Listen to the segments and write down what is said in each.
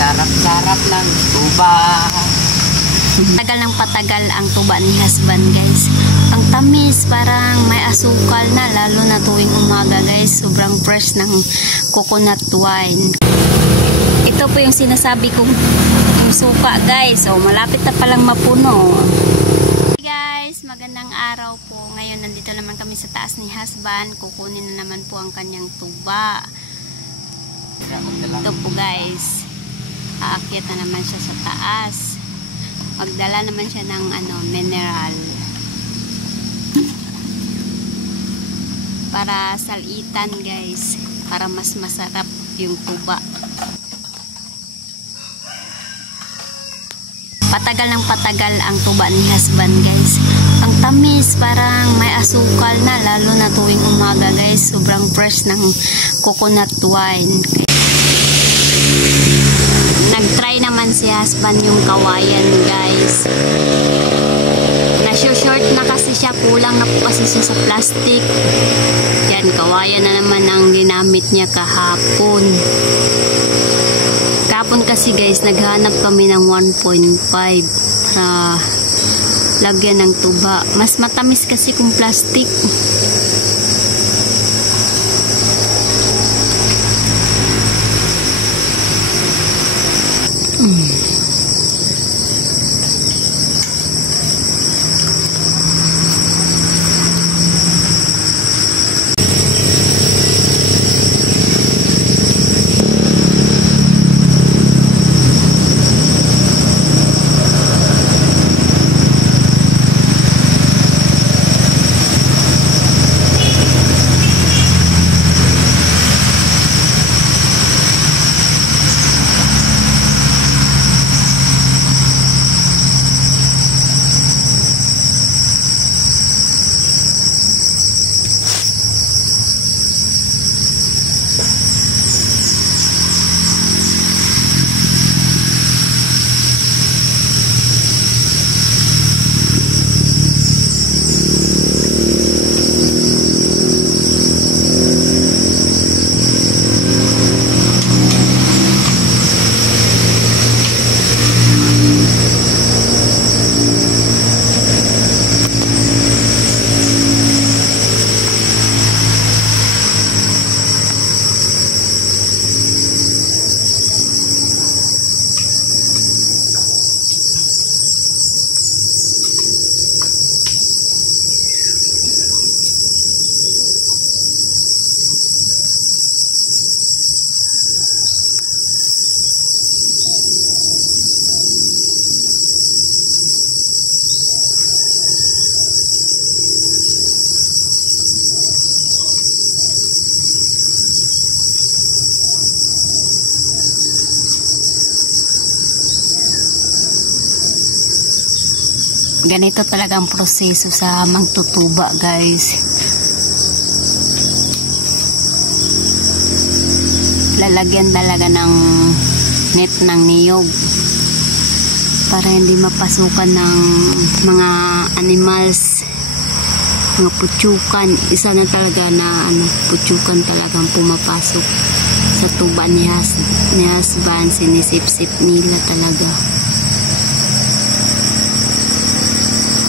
Sarap-sarap ng tuba. Tagal ng patagal ang tuba ni husband, guys. Ang tamis, parang may asukal na, lalo na tuwing umaga, guys. Sobrang fresh ng coconut wine. Ito po yung sinasabi kong yung suka, guys. So, malapit na palang mapuno. Hey guys, magandang araw po. Ngayon, nandito naman kami sa taas ni husband. Kukunin na naman po ang kanyang tuba. Ito po, guys. Aakyat na naman siya sa taas. Magdala naman siya ng mineral. Para salitan, guys. Para mas masarap yung tuba. Patagal ng patagal ang tuba ni husband, guys. Ang tamis, parang may asukal na, lalo na tuwing umaga, guys. Sobrang fresh ng coconut wine. Nag-try naman si husband yung kawayan, guys. Na-short na kasi siya, kulang na po kasi siya sa plastic. Yan, kawayan na naman ang ginamit niya kahapon. Kahapon kasi, guys, naghanap kami ng 1.5 para lagyan ng tuba. Mas matamis kasi kung plastic. Ganito talaga ang proseso sa magtutuba, guys. Lalagyan talaga ng net ng niyog para hindi mapasukan ng mga animals, mga putsukan. Isa na talaga na putsukan talagang pumapasok sa tuba ni husband. Sinisip-sip nila talaga.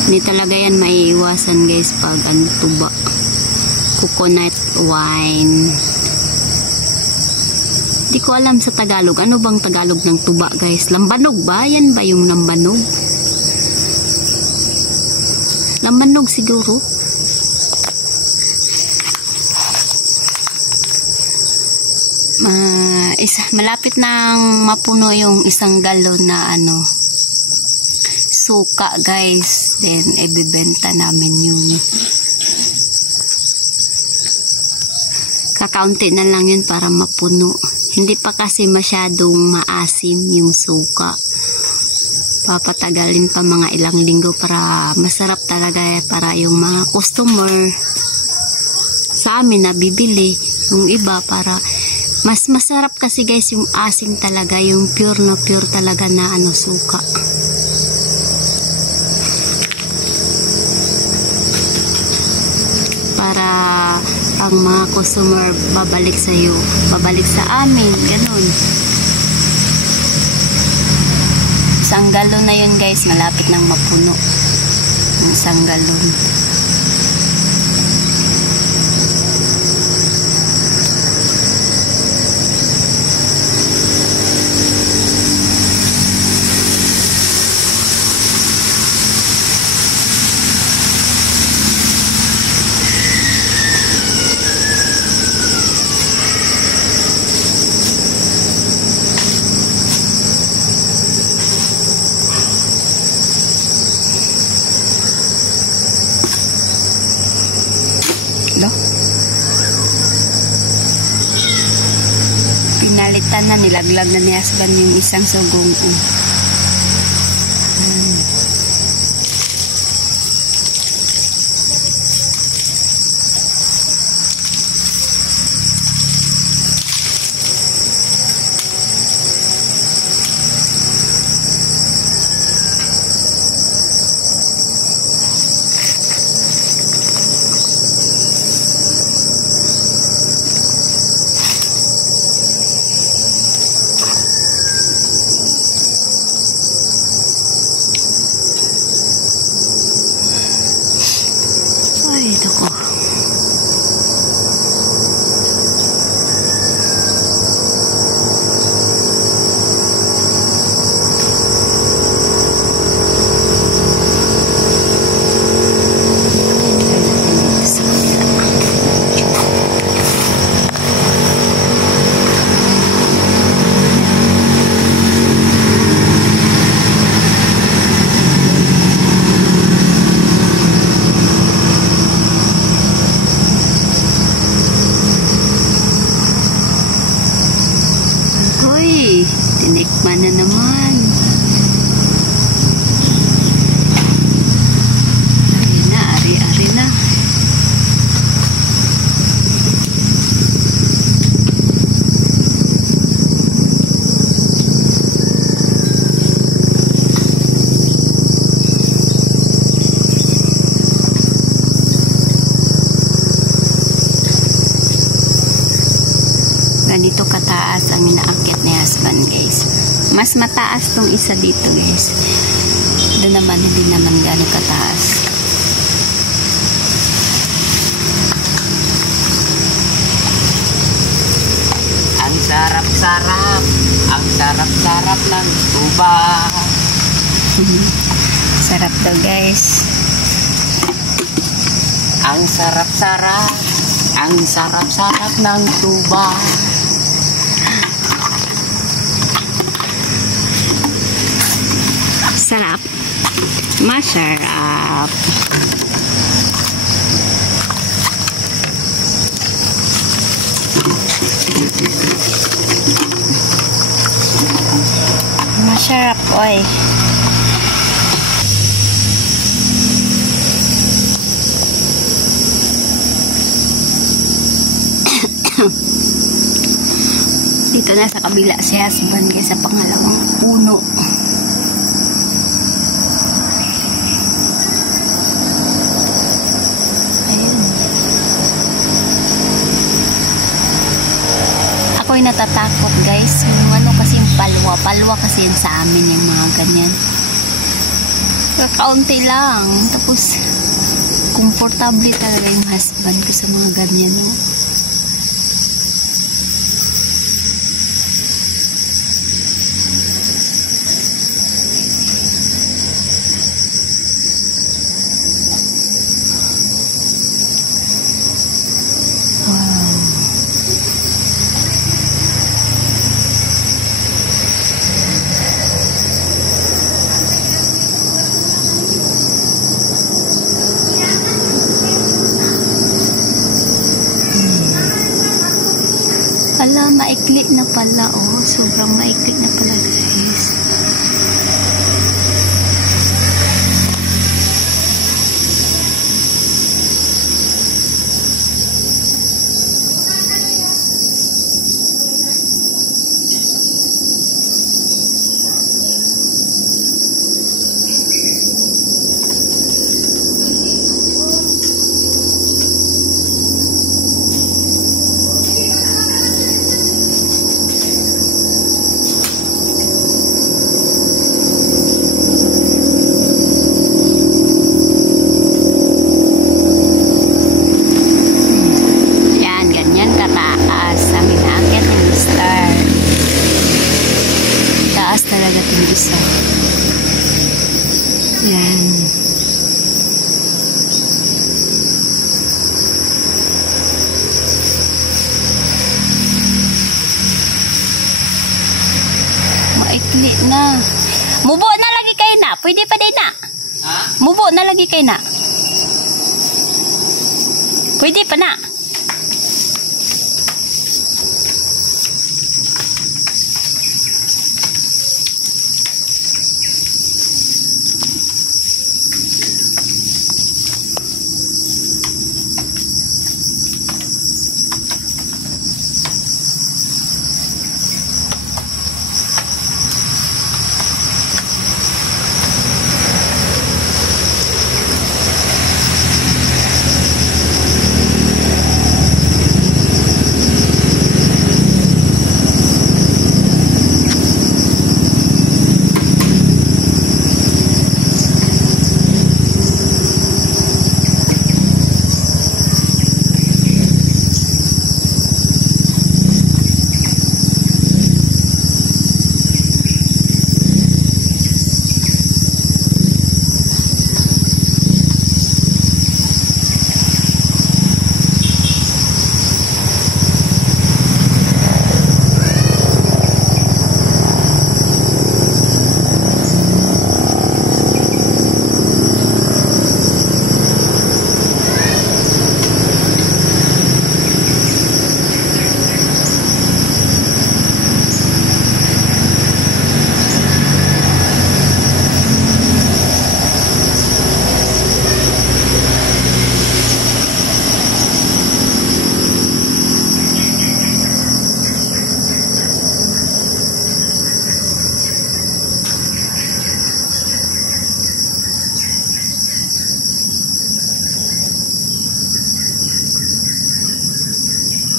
Hindi talaga yan maiiwasan, guys, pag tuba. Coconut wine. Di ko alam sa Tagalog. Ano bang Tagalog ng tuba, guys? Lambanog ba? Yan ba yung lambanog? Lambanog siguro. Malapit nang mapuno yung isang galon na suka, guys. Then ibibenta namin yun. Kakaunti na lang yun para mapuno. Hindi pa kasi masyadong maasim yung suka. Papatagalin pa mga ilang linggo para masarap talaga, para yung mga customer sa amin na bibili, yung iba para mas masarap kasi, guys, yung asim talaga, yung pure na pure talaga na suka. ang mga customer babalik sa iyo, babalik sa amin, ganun. isang galon na yun guys, malapit nang mapuno. Yung isang galon. Pinalitan na, nilaglag na ni husband yung isang sugong. Ito ko. Tinikman na naman. Ari na. Ganito kataas ang inaakit ni husband guys. Mas mataas tong isa dito guys. Doon naman hindi naman gano'ng kataas. Ang sarap-sarap. Ang sarap-sarap ng tuba. Sarap daw guys. Ang sarap-sarap. Ang sarap-sarap ng tuba. Sarap. Masarap. Masarap, oy. Dito na sa kabila si husband guys sa pangalawang puno. Ako'y natatakot guys. Yung ano kasi yung palwa kasi yan sa amin yung mga ganyan. Kaunti lang. Tapos komportable talaga yung husband ko sa mga ganyan. No? Ala, maikli na pala, oh. Sobrang maikli na pala, guys. mataas talaga itong isa. Yan. Maikli na. Mubo na lagi kayo na. Pwede pa din na. Ha? Mubo na lagi kayo na. Pwede pa na.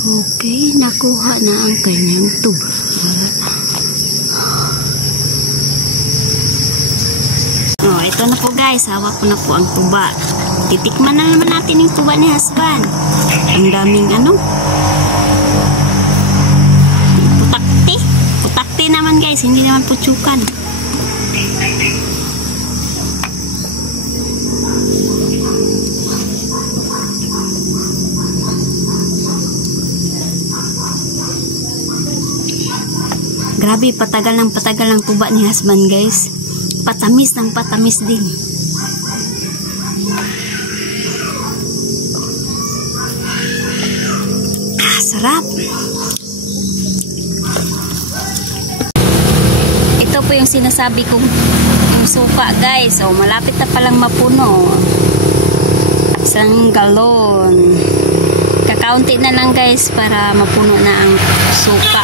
Okay, nakuha na ang kanyang tuba. Oh, ito na po guys, hawak ko na po ang tuba. Titikman na naman natin yung tuba ni husband. Ang daming putakti. Putakti naman guys, hindi naman putsukan. Grabe, patagal ng tuba ni husband guys. Patamis ng patamis din. Sarap. Ito po yung sinasabi kong yung suka guys. So, malapit na palang mapuno. 1 galon. Kakaunti na lang guys para mapuno na ang suka.